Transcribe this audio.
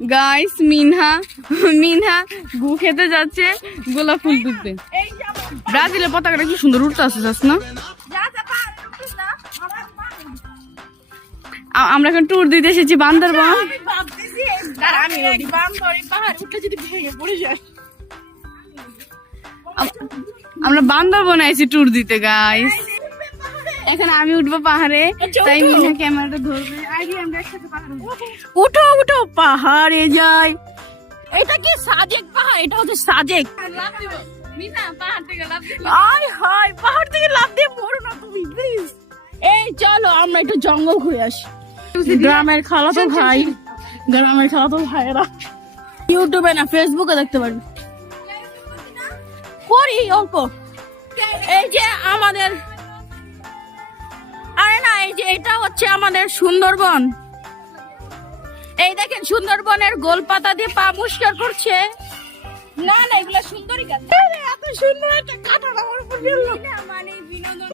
Guys মিনহা মিনহা গু খেতে যাচ্ছে গোলাপ ফুল তুলতে। ব্রাজিলের পতাকাটা কি সুন্দর উঠতে আসছে না। আমরা এখন ট্যুর দিতে এসেছি বান্দরবান। আমরা বান্দরবান আইছি ট্যুর দিতে গাইস। এখন আমি উঠবো পাহাড়ে, তাই মিনা ক্যামেরাটা ধরবে। আমরা একসাথে পাহাড়ে উঠো উঠো, পাহাড়ে যাই। এটা কি সাজেক পাহাড়? এটা হচ্ছে সাজেক। পাহাড় থেকে লাফ দিয়ে মরো না তুমি প্লিজ। এই চলো আমরা একটু জঙ্গল ঘুরে আসি। গ্রামের খালাতো ভাই, গ্রামের খালাতো ভাইয়েরা ইউটিউবে না ফেসবুকে দেখতে পারবি। করি অল্প। এই যে আমাদের, আরে না, এই যে এটা হচ্ছে আমাদের সুন্দরবন। এই দেখেন সুন্দরবনের গোলপাতা দিয়ে পা পরিষ্কার করছে। না না, এগুলা সুন্দরী গাছ। এত সুন্দর একটা কাঁঠাল আমার উপর গেল। মানে